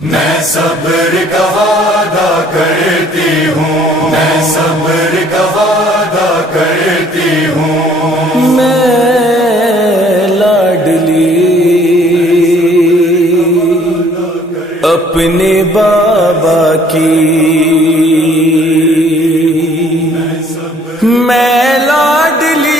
میں صبر کا وعدہ کرتی ہوں، میں صبر کا وعدہ کرتی ہوں، میں لاڈلی اپنے بابا کی، میں لاڈلی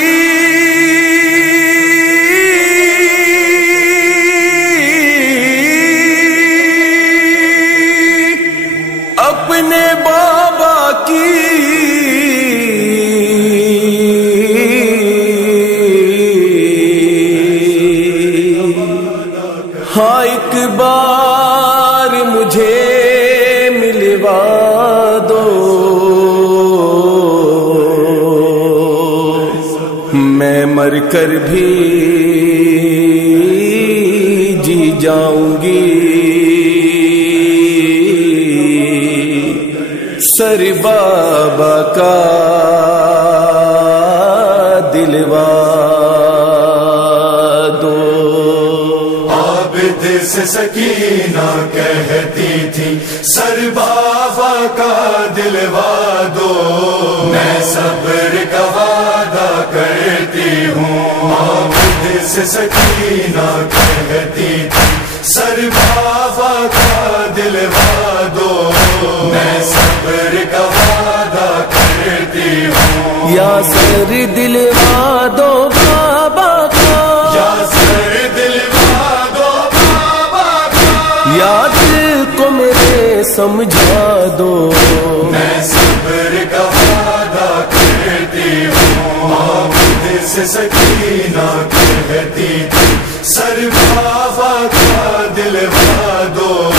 اپنے بابا کی، ہاں ایک بار مجھے ملوا دو، میں مر کر بھی جی جاؤں گی، سر بابا کا دلوا دو۔ عابد سے سکینہ کہتی تھی سر بابا کا دلوا دو، میں صبر کا وعدہ کرتی ہوں۔ عابد سے سکینہ کہتی تھی سر بابا کا دلوا دو، میں صبر کا وعدہ کرتی ہوں۔ یا سر دلوا دو بابا کا، یا سر دلوا دو بابا کا، یا دل کو میرے سمجھا دو، میں صبر کا وعدہ کرتی ہوں۔ عابد سے سکینہ کہتی تھی سر بابا کا دلوا دو،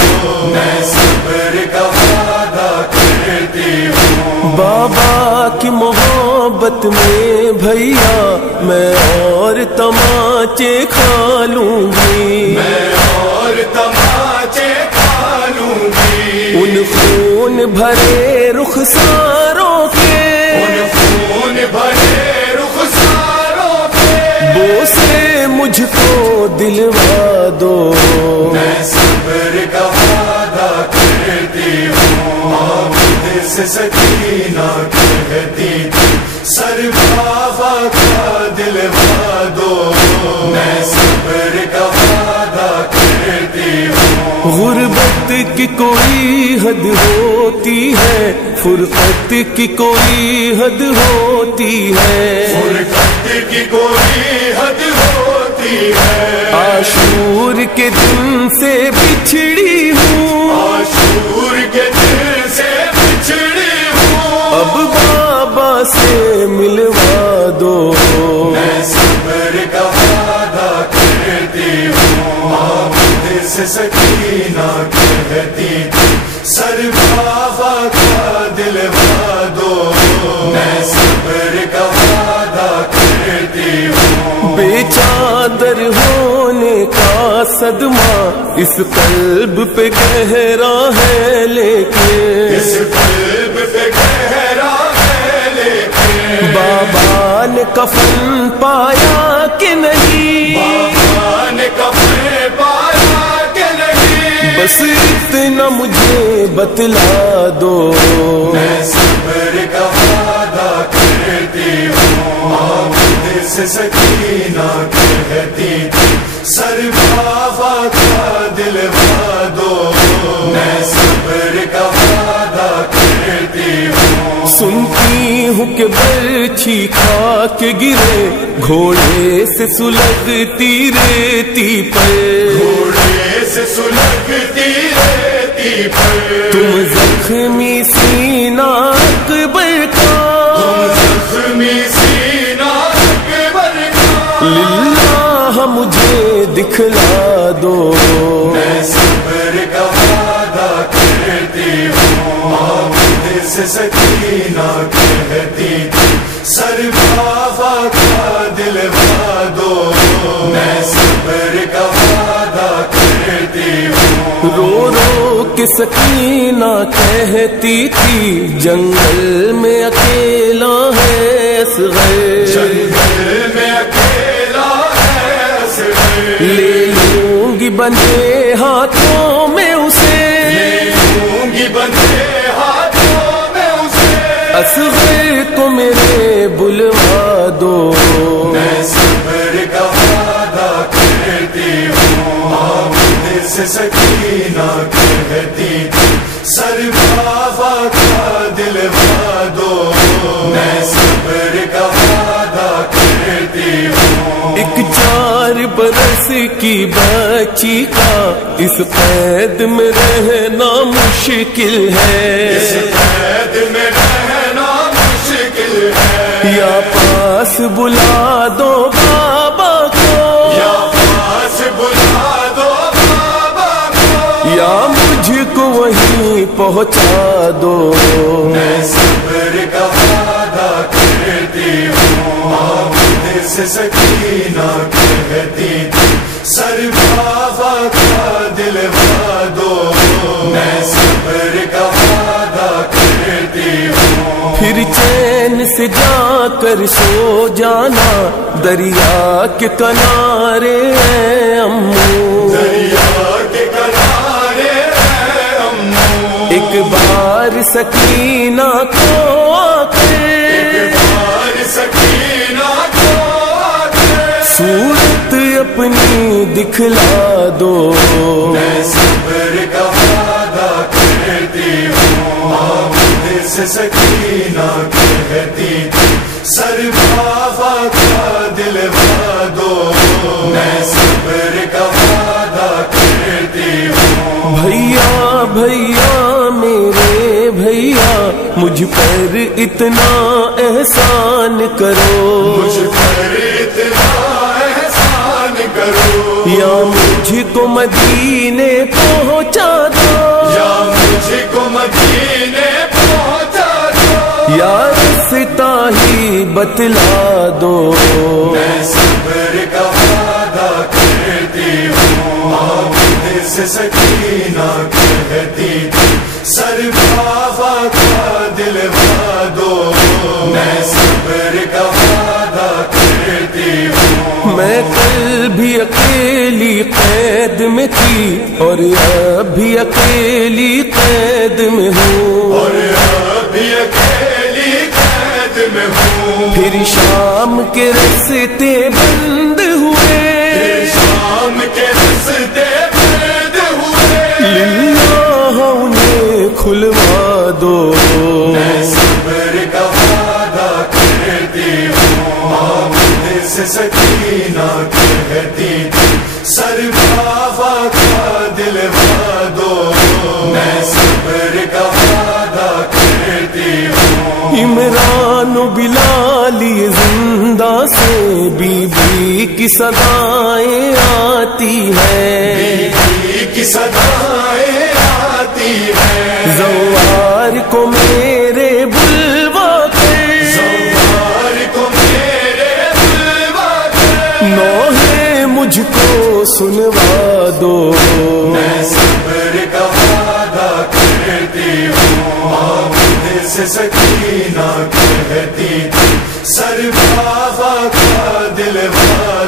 میں صبر کا وعدہ کرتی ہوں۔ بابا کی محبت میں بھیا میں اور تماچے کھا لوں گی، میں اور تماچے کھا لوں گی، ان خون بھرے رخساروں کے، ان خون بھرے رخساروں کے بوسے مجھ کو دلوا دو، میں صبر کا وعدہ کرتی ہوں۔ عابد سے سکینہ کہتی تھی سر بابا کا دلوا دو، میں صبر کا وعدہ کرتی ہوں۔ غربت کی کوئی حد ہوتی ہے، فرقت کی کوئی حد ہوتی ہے، فرقت کی کوئی حد ہوتی ہے، عاشور کے دن سے بچھڑی ہوں، عاشور کے دل سے بچھڑی ہوں، اب بابا سے ملوا دو، میں صبر کا وعدہ کرتی ہوں۔ عابد سے سکینہ کہتی تھی سر بابا کا دلوا دو، میں صبر کا وعدہ کرتی ہوں۔ بے چادر ہونے کا صدمہ اس قلب پہ گہرا ہے، لیکن اس قلب پہ گہرا ہے، لیکن بابا نے کفن پایا کہ نہیں، بابا نے کفن پایا کہ نہیں، بس اتنا مجھے بتلا دو، میں صبر کا وعدہ کرتی ہوں۔ عابد سے سکینہ کہتی تھی سر بابا کا دلوا دو، میں صبر کا وعدہ کرتی ہوں۔ سنتی ہوں کہ برچھی کھا کے گرے گھوڑے سے سلگتی ریتی پر، گھوڑے سے سلگتی ریتی پر، تم زخمی سینہ اکبر کا، زخمی سینہ اکبر کا، للہ مجھے دکھلا دو، میں صبر کا وعدہ کرتی ہوں۔ عابد سے سکینہ کہتی تھی سر بابا کا دلوا دو، میں صبر کا وعدہ کرتی ہوں۔ رو رو کے سکینہ کہتی تھی جنگل میں اکیلا ہے اصغر، جنگل میں اکیلا ہے اصغر، لے لوں گی بندے ہاتھوں میں اسے، سے سکینہ کہتی تھی سر بابا کا دلوا دو، میں صبر کا وعدہ کرتی ہوں۔ ایک 4 برس کی بچی کا اس قید میں رہنا مشکل ہے، اس قید میں رہنا مشکل ہے، یا پاس بلا دو بابا کو، یا پاس بلا دو بابا کو، یا مجھ کو وہیں پہنچا دو، میں صبر کا وعدہ کرتی ہوں۔ عابد سے سکینہ کہتی تھی سر بابا کا دلوا دو، میں صبر کا وعدہ کرتی ہوں۔ پھر چین سے جا کر سو جانا دریا کے کنارے ہیں امو، دریا کے کنارے ہیں امو، ایک بار سکینہ کو آ ایک کر بار سکینہ کو آ کے صورت اپنی دکھلا دو، میں صبر کا وعدہ کرتی ہوں۔ عابد سے سکینہ کہتی تھی سر بابا کا دلوا دو، میں صبر کا وعدہ کرتی ہوں۔ بھیا بھیا میرے بھیا مجھ پر اتنا احسان کرو، مجھ پر اتنا احسان کرو، یا مجھ کو مدینے پہنچا دو، یا مجھ کو مدینے پہنچا دو، یا رستہ ہی بتلا دو، میں صبر کا وعدہ کرتی ہوں۔ عابد سے سکینہ کہتی تھی سر بابا کا دلوا دو، میں صبر کا وعدہ کرتی ہوں۔ میں کل بھی اکیلی قید میں تھی اور اب بھی اکیلی قید میں ہوں، اور اب بھی اکیلی قید میں ہوں۔ پھر شام کے رستے بند ہوئے، شام کے رستے بند ہوئے، للہ انہیں کھلوا دو، میں صبر کا وعدہ کرتی ہوں۔ عابد سے سکینہ کہتی تھی سر بابا کا دلوا دو، میں صبر کا وعدہ کرتی ہوں۔ عمران و بلال یہ زندہ سے بی بی کی صدائیں آتی ہیں، بیوی کی صدائیں آتی ہیں، زوار کو میرے بلوا کے، زوار کو میرے بلوا کے، نوحے مجھ کو سنوا دو، میں صبر کا وعدہ کرتی ہوں۔ عابد سے سکینہ کہتی تھی سر بابا کا دلوا